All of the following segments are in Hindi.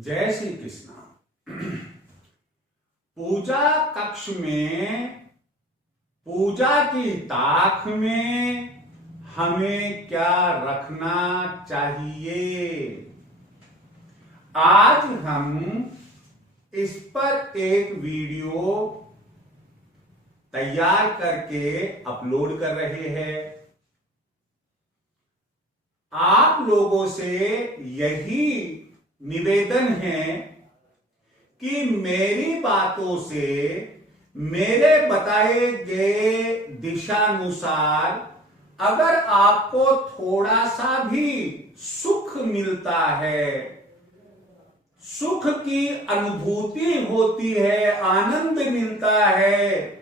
जय श्री कृष्ण। पूजा कक्ष में, पूजा की ताक में हमें क्या रखना चाहिए, आज हम इस पर एक वीडियो तैयार करके अपलोड कर रहे हैं। आप लोगों से यही निवेदन है कि मेरी बातों से, मेरे बताए गए दिशानुसार अगर आपको थोड़ा सा भी सुख मिलता है, सुख की अनुभूति होती है, आनंद मिलता है,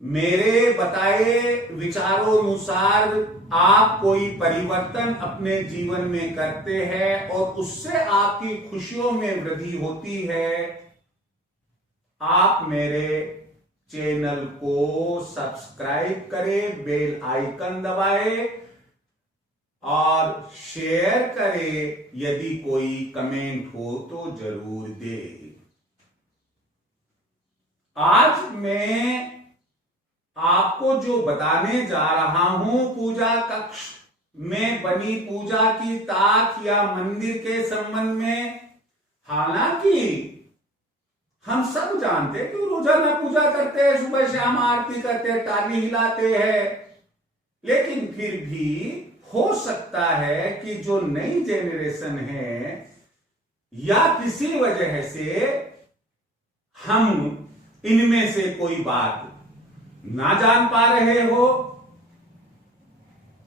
मेरे बताए विचारों अनुसार आप कोई परिवर्तन अपने जीवन में करते हैं और उससे आपकी खुशियों में वृद्धि होती है, आप मेरे चैनल को सब्सक्राइब करें, बेल आइकन दबाएं और शेयर करें। यदि कोई कमेंट हो तो जरूर दें। आज मैं आपको जो बताने जा रहा हूं, पूजा कक्ष में बनी पूजा की ताक या मंदिर के संबंध में, हालांकि हम सब जानते हैं कि रोजाना पूजा करते हैं, सुबह शाम आरती करते हैं, ताली हिलाते हैं, लेकिन फिर भी हो सकता है कि जो नई जेनरेशन है या किसी वजह से हम इनमें से कोई बात ना जान पा रहे हो,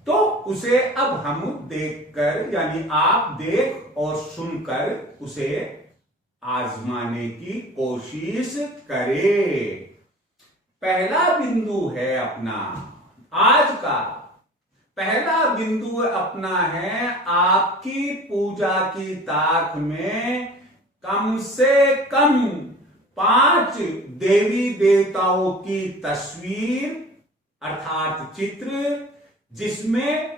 तो उसे अब हम देखकर, यानी आप देख और सुनकर उसे आजमाने की कोशिश करें। पहला बिंदु है अपना, आज का पहला बिंदु अपना है, आपकी पूजा की ताक में कम से कम 5 देवी देवताओं की तस्वीर अर्थात चित्र, जिसमें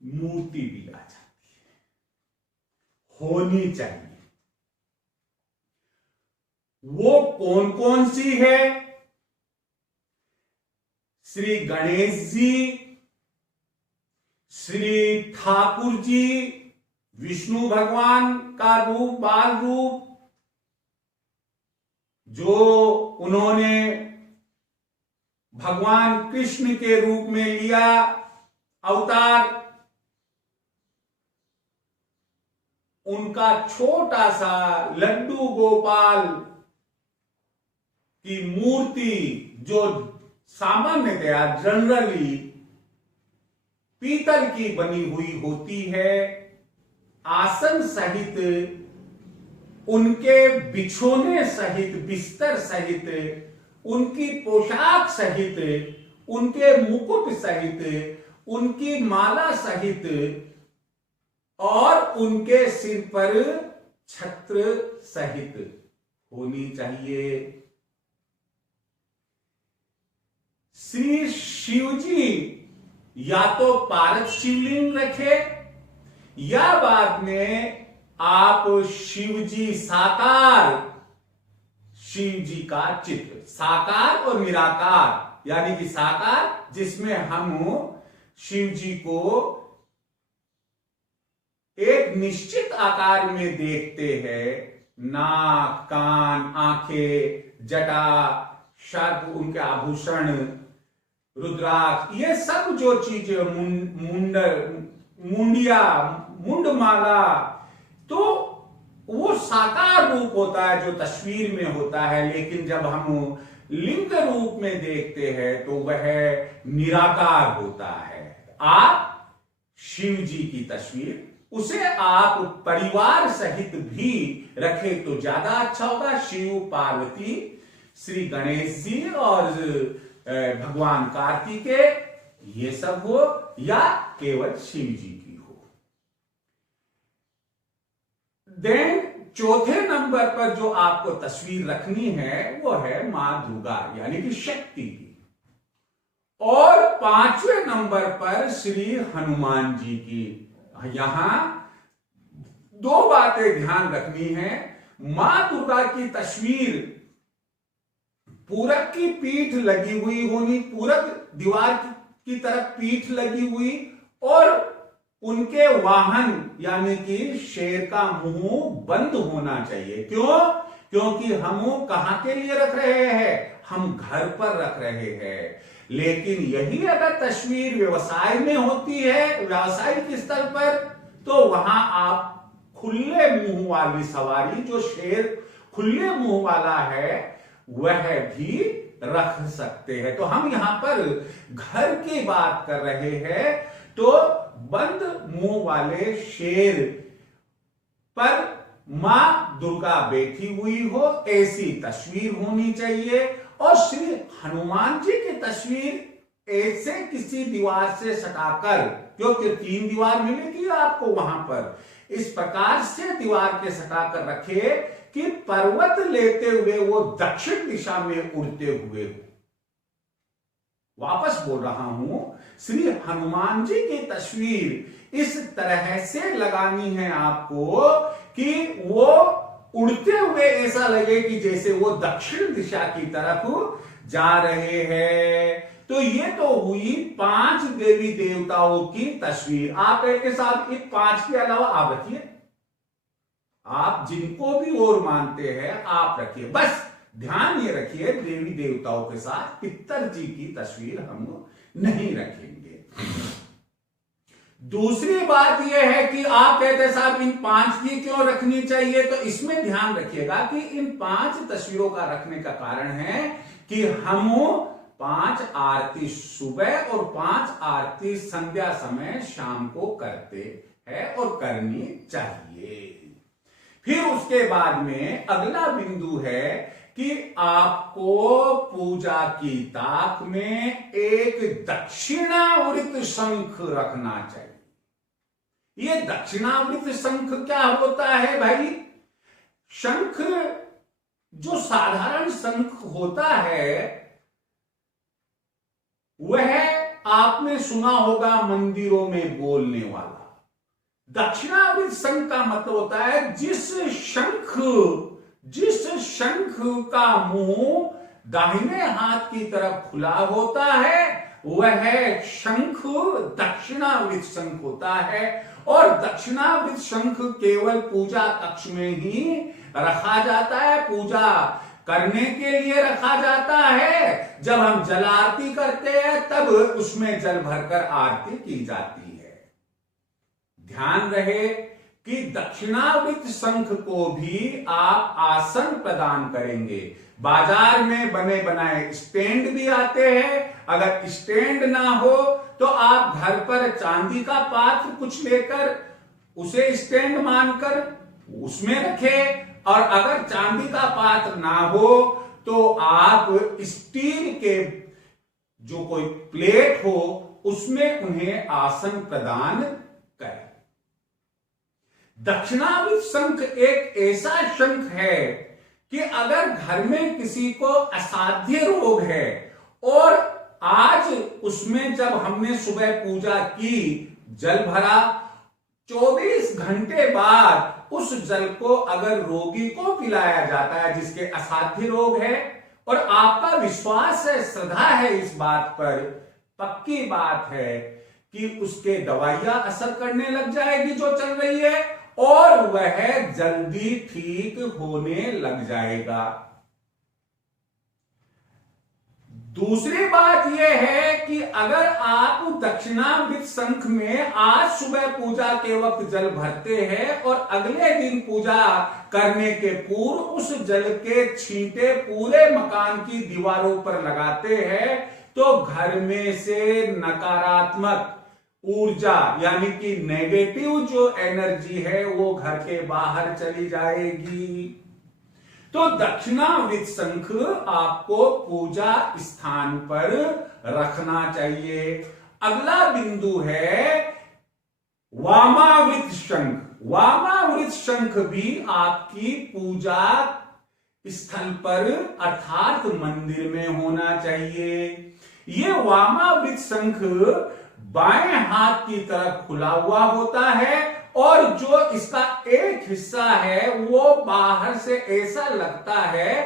मूर्ति भी आ जाती है, होनी चाहिए। वो कौन कौन सी है? श्री गणेश जी, श्री ठाकुर जी, विष्णु भगवान का रूप, बाल रूप जो उन्होंने भगवान कृष्ण के रूप में लिया अवतार, उनका छोटा सा लड्डू गोपाल की मूर्ति जो सामान्यतया जनरली पीतल की बनी हुई होती है, आसन सहित, उनके बिछोने सहित, बिस्तर सहित, उनकी पोशाक सहित, उनके मुकुट सहित, उनकी माला सहित और उनके सिर पर छत्र सहित होनी चाहिए। श्री शिव जी या तो पारस शिवलिंग रखे या बाद में आप शिव जी साकार, शिव जी का चित्र, साकार और निराकार, यानी कि साकार जिसमें हम शिव जी को एक निश्चित आकार में देखते हैं, नाक, कान, आंखें, जटा, सर्प, उनके आभूषण, रुद्राक्ष, ये सब जो चीजें, मुंडिया, मुंडमाला, तो वो साकार रूप होता है जो तस्वीर में होता है, लेकिन जब हम लिंग रूप में देखते हैं तो वह निराकार होता है। आप शिव जी की तस्वीर, उसे आप परिवार सहित भी रखें तो ज्यादा अच्छा होगा। शिव, पार्वती, श्री गणेश जी और भगवान कार्तिकेय, ये सब हो, या केवल शिव जी की हो। देन चौथे नंबर पर जो आपको तस्वीर रखनी है वो है मां दुर्गा, यानी कि शक्ति की, और 5वें नंबर पर श्री हनुमान जी की। यहां दो बातें ध्यान रखनी है। मां दुर्गा की तस्वीर पूरब की पीठ लगी हुई होनी, पूरब दीवार की तरफ पीठ लगी हुई, और उनके वाहन यानी कि शेर का मुंह बंद होना चाहिए। क्यों? क्योंकि हम कहां के लिए रख रहे हैं? हम घर पर रख रहे हैं। लेकिन यही अगर तस्वीर व्यवसाय में होती है, व्यावसायिक स्तर पर, तो वहां आप खुले मुंह वाली सवारी, जो शेर खुले मुंह वाला है, वह भी रख सकते हैं। तो हम यहां पर घर की बात कर रहे हैं, तो बंद मुंह वाले शेर पर मां दुर्गा बैठी हुई हो, ऐसी तस्वीर होनी चाहिए। और श्री हनुमान जी की तस्वीर ऐसे किसी दीवार से सटाकर, क्योंकि 3 दीवार मिलेगी आपको वहां पर, इस प्रकार से दीवार के सटाकर रखे कि पर्वत लेते हुए वो दक्षिण दिशा में उड़ते हुए हो। वापस बोल रहा हूं, श्री हनुमान जी की तस्वीर इस तरह से लगानी है आपको कि वो उड़ते हुए ऐसा लगे कि जैसे वो दक्षिण दिशा की तरफ जा रहे हैं। तो ये तो हुई 5 देवी देवताओं की तस्वीर। आप एक साथ इन 5 के अलावा आप रखिए, आप जिनको भी और मानते हैं आप रखिए। बस ध्यान ये रखिए, देवी देवताओं के साथ पितर जी की तस्वीर हम नहीं रखेंगे। दूसरी बात यह है कि आप कहते साहब इन 5 की क्यों रखनी चाहिए, तो इसमें ध्यान रखिएगा कि इन 5 तस्वीरों का रखने का कारण है कि हम 5 आरती सुबह और 5 आरती संध्या समय शाम को करते हैं और करनी चाहिए। फिर उसके बाद में अगला बिंदु है कि आपको पूजा की ताक में एक दक्षिणावृत शंख रखना चाहिए। ये दक्षिणावृत शंख क्या होता है भाई? शंख जो साधारण शंख होता है वह आपने सुना होगा मंदिरों में बोलने वाला। दक्षिणावृत शंख का मतलब होता है जिस शंख का मुंह दाहिने हाथ की तरफ खुला होता है वह शंख दक्षिणावृत शंख होता है। और दक्षिणावृत शंख केवल पूजा कक्ष में ही रखा जाता है, पूजा करने के लिए रखा जाता है। जब हम जल आरती करते हैं तब उसमें जल भरकर आरती की जाती है। ध्यान रहे कि दक्षिणावृत शंख को भी आप आसन प्रदान करेंगे। बाजार में बने बनाए स्टैंड भी आते हैं, अगर स्टैंड ना हो तो आप घर पर चांदी का पात्र कुछ लेकर उसे स्टैंड मानकर उसमें रखें, और अगर चांदी का पात्र ना हो तो आप स्टील के जो कोई प्लेट हो उसमें उन्हें आसन प्रदान करें। दक्षिणावृत शंख एक ऐसा शंख है कि अगर घर में किसी को असाध्य रोग है और आज उसमें जब हमने सुबह पूजा की, जल भरा, 24 घंटे बाद उस जल को अगर रोगी को पिलाया जाता है जिसके असाध्य रोग है, और आपका विश्वास है, श्रद्धा है इस बात पर, पक्की बात है कि उसके दवाइयां असर करने लग जाएगी जो चल रही है, और वह जल्दी ठीक होने लग जाएगा। दूसरी बात यह है कि अगर आप दक्षिणावृत शंख में आज सुबह पूजा के वक्त जल भरते हैं और अगले दिन पूजा करने के पूर्व उस जल के छींटे पूरे मकान की दीवारों पर लगाते हैं, तो घर में से नकारात्मक ऊर्जा यानी कि नेगेटिव जो एनर्जी है वो घर के बाहर चली जाएगी। तो दक्षिणावृत शंख आपको पूजा स्थान पर रखना चाहिए। अगला बिंदु है वामावृत शंख। वामावृत शंख भी आपकी पूजा स्थल पर अर्थात मंदिर में होना चाहिए। ये वामावृत शंख बाएं हाथ की तरफ खुला हुआ होता है और जो इसका एक हिस्सा है वो बाहर से ऐसा लगता है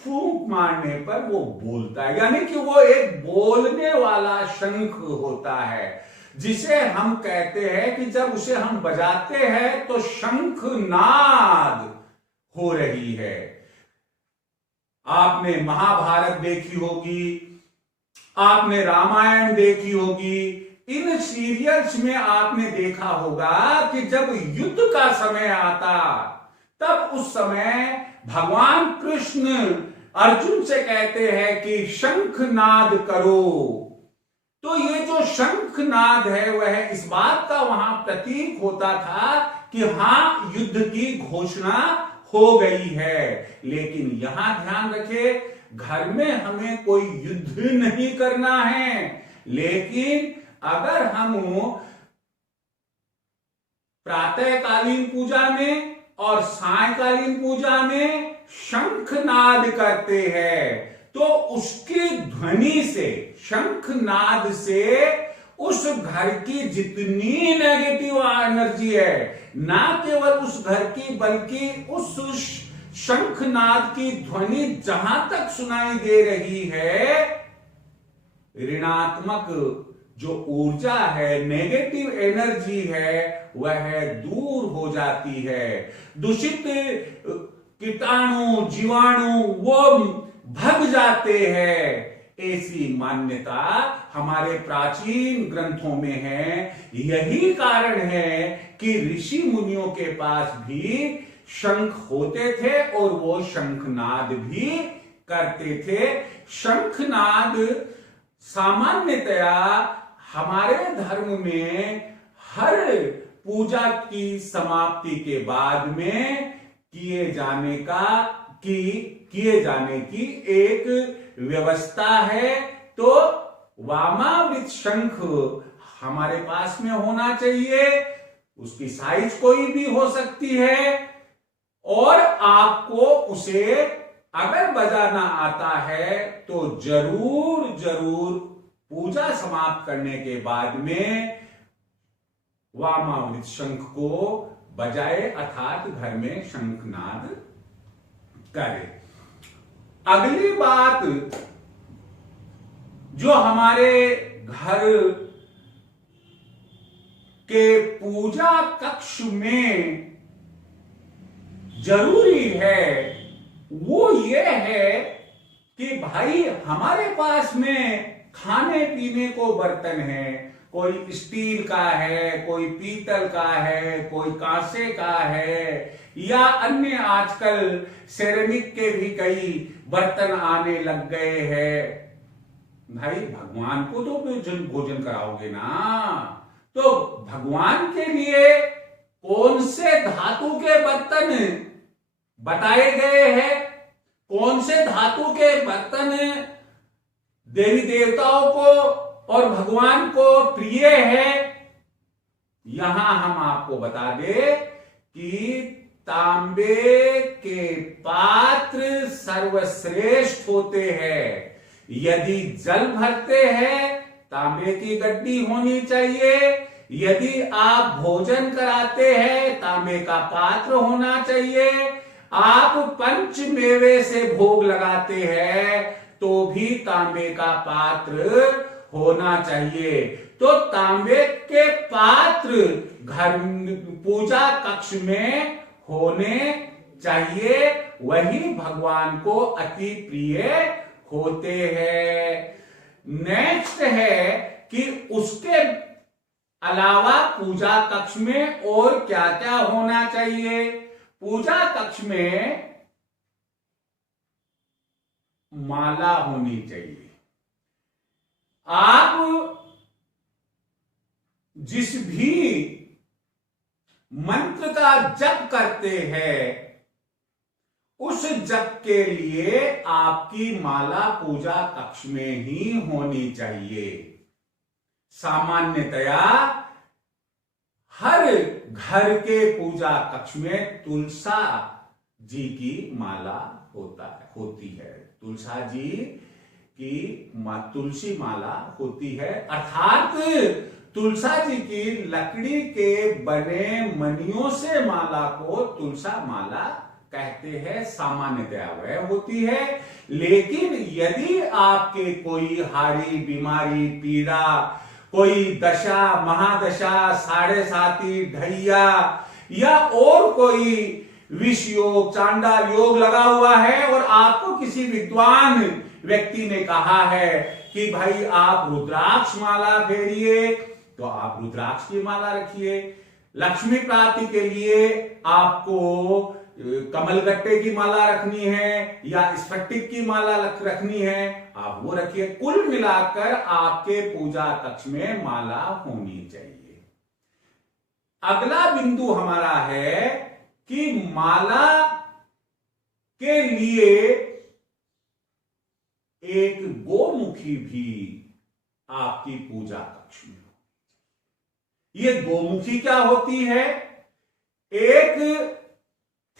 फूंक मारने पर वो बोलता है, यानी कि वो एक बोलने वाला शंख होता है, जिसे हम कहते हैं कि जब उसे हम बजाते हैं तो शंखनाद हो रही है। आपने महाभारत देखी होगी, आपने रामायण देखी होगी, इन सीरियल्स में आपने देखा होगा कि जब युद्ध का समय आता तब उस समय भगवान कृष्ण अर्जुन से कहते हैं कि शंखनाद करो। तो ये जो शंखनाद है वह इस बात का वहां प्रतीक होता था कि हां युद्ध की घोषणा हो गई है। लेकिन यहां ध्यान रखें, घर में हमें कोई युद्ध नहीं करना है, लेकिन अगर हम प्रातःकालीन पूजा में और सायकालीन पूजा में शंखनाद करते हैं तो उसकी ध्वनि से, शंखनाद से उस घर की जितनी नेगेटिव एनर्जी है, ना केवल उस घर की बल्कि उस शंखनाद की ध्वनि जहां तक सुनाई दे रही है, ऋणात्मक जो ऊर्जा है, नेगेटिव एनर्जी है, वह दूर हो जाती है। दूषित कीटाणु जीवाणु वो भग जाते हैं। ऐसी मान्यता हमारे प्राचीन ग्रंथों में है। यही कारण है कि ऋषि मुनियों के पास भी शंख होते थे और वो शंखनाद भी करते थे। शंखनाद सामान्यतया हमारे धर्म में हर पूजा की समाप्ति के बाद में किए जाने की एक व्यवस्था है। तो वामावृत शंख हमारे पास में होना चाहिए, उसकी साइज कोई भी हो सकती है, और आपको उसे अगर बजाना आता है तो जरूर पूजा समाप्त करने के बाद में वामावृत शंख को बजाए, अर्थात घर में शंखनाद करे। अगली बात जो हमारे घर के पूजा कक्ष में जरूरी है वो ये है कि भाई हमारे पास में खाने पीने को बर्तन है, कोई स्टील का है, कोई पीतल का है, कोई कांसे का है, या अन्य आजकल सेरेमिक के भी कई बर्तन आने लग गए हैं। भाई भगवान को तो भोजन कराओगे ना, तो भगवान के लिए कौन से धातु के बर्तन बताए गए हैं, कौन से धातु के बर्तन देवी देवताओं को और भगवान को प्रिय है। यहां हम आपको बता दें कि तांबे के पात्र सर्वश्रेष्ठ होते हैं। यदि जल भरते हैं तांबे की गड्डी होनी चाहिए, यदि आप भोजन कराते हैं तांबे का पात्र होना चाहिए, आप पंच मेवे से भोग लगाते हैं तो भी तांबे का पात्र होना चाहिए। तो तांबे के पात्र घर पूजा कक्ष में होने चाहिए, वही भगवान को अति प्रिय होते हैं। नेक्स्ट है कि उसके अलावा पूजा कक्ष में और क्या क्या होना चाहिए। पूजा कक्ष में माला होनी चाहिए। आप जिस भी मंत्र का जप करते हैं उस जप के लिए आपकी माला पूजा कक्ष में ही होनी चाहिए। सामान्यतया हर घर के पूजा कक्ष में तुलसा जी की माला होती है। तुलसा जी की तुलसी माला होती है, अर्थात तुलसा जी की लकड़ी के बने मणियों से माला को तुलसा माला कहते हैं। सामान्यतया वह होती है, लेकिन यदि आपके कोई हारी बीमारी पीड़ा, कोई दशा महादशा, साढ़े साती ढैया या और कोई विष योग, चांडाल योग लगा हुआ है और आपको किसी विद्वान व्यक्ति ने कहा है कि भाई आप रुद्राक्ष माला फेरिए, तो आप रुद्राक्ष की माला रखिए। लक्ष्मी प्राप्ति के लिए आपको कमलगट्टे की माला रखनी है या स्फटिक की माला रखनी है, आप वो रखिए। कुल मिलाकर आपके पूजा कक्ष में माला होनी चाहिए। अगला बिंदु हमारा है कि माला के लिए एक गोमुखी भी आपकी पूजा कक्ष में हो। ये गोमुखी क्या होती है? एक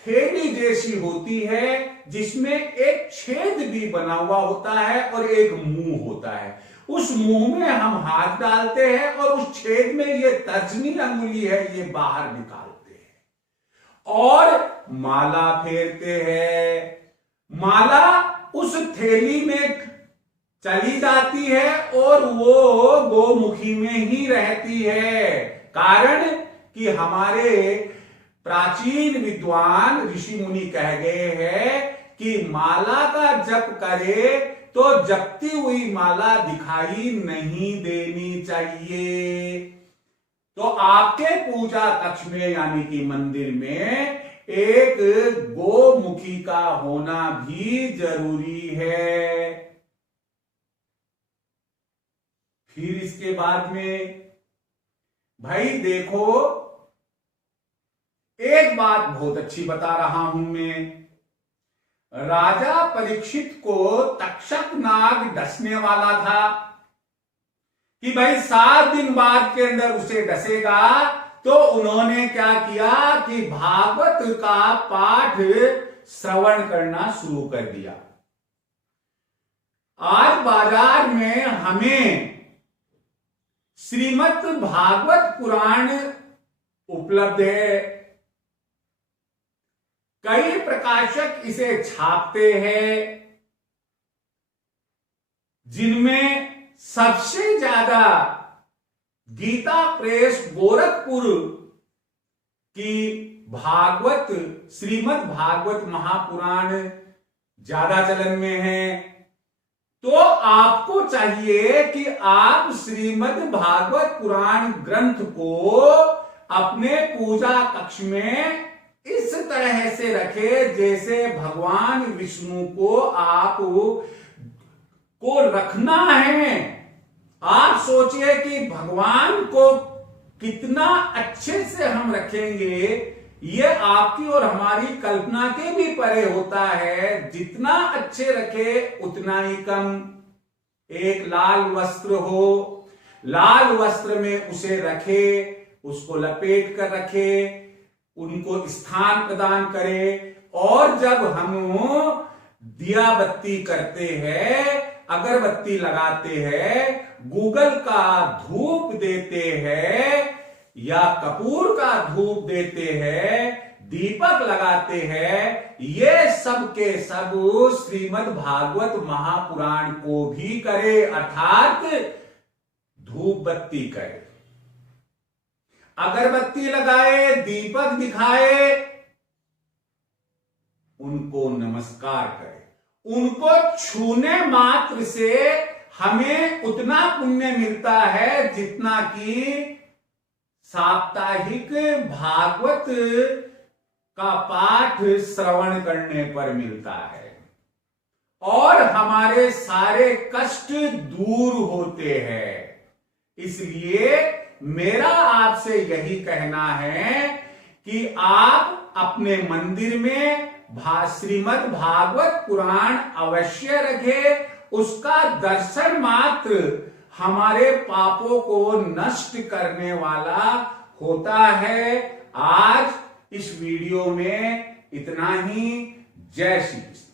थैली जैसी होती है जिसमें एक छेद भी बना हुआ होता है और एक मुंह होता है। उस मुंह में हम हाथ डालते हैं और उस छेद में ये तर्जनी अंगुली है, ये बाहर निकालते हैं और माला फेरते हैं। माला उस थैली में चली जाती है और वो गोमुखी में ही रहती है। कारण कि हमारे प्राचीन विद्वान ऋषि मुनि कह गए हैं कि माला का जप करे तो जपती हुई माला दिखाई नहीं देनी चाहिए। तो आपके पूजा कक्ष में यानी कि मंदिर में एक गोमुखी का होना भी जरूरी है। फिर इसके बाद में भाई देखो, एक बात बहुत अच्छी बता रहा हूं मैं। राजा परीक्षित को तक्षक नाग डसने वाला था कि भाई 7 दिन बाद के अंदर उसे डसेगा। तो उन्होंने क्या किया कि भागवत का पाठ श्रवण करना शुरू कर दिया। आज बाजार में हमें श्रीमद् भागवत पुराण उपलब्ध है। कई प्रकाशक इसे छापते हैं, जिनमें सबसे ज्यादा गीता प्रेस गोरखपुर की भागवत श्रीमद् भागवत महापुराण ज्यादा चलन में है। तो आपको चाहिए कि आप श्रीमद् भागवत पुराण ग्रंथ को अपने पूजा कक्ष में इस तरह से रखे जैसे भगवान विष्णु को आप को रखना है। आप सोचिए कि भगवान को कितना अच्छे से हम रखेंगे, ये आपकी और हमारी कल्पना के भी परे होता है। जितना अच्छे रखे उतना ही कम। एक लाल वस्त्र हो, लाल वस्त्र में उसे रखे, उसको लपेट कर रखे, उनको स्थान प्रदान करे। और जब हम दिया बत्ती करते हैं, अगरबत्ती लगाते हैं, गूगल का धूप देते हैं या कपूर का धूप देते हैं, दीपक लगाते हैं, ये सब के सब श्रीमद् भागवत महापुराण को भी करे, अर्थात धूप बत्ती करे, अगरबत्ती लगाए, दीपक दिखाए, उनको नमस्कार करे। उनको छूने मात्र से हमें उतना पुण्य मिलता है जितना कि साप्ताहिक भागवत का पाठ श्रवण करने पर मिलता है। और हमारे सारे कष्ट दूर होते हैं। इसलिए मेरा आपसे यही कहना है कि आप अपने मंदिर में श्रीमद् भागवत पुराण अवश्य रखें। उसका दर्शन मात्र हमारे पापों को नष्ट करने वाला होता है। आज इस वीडियो में इतना ही। जय श्री कृष्ण।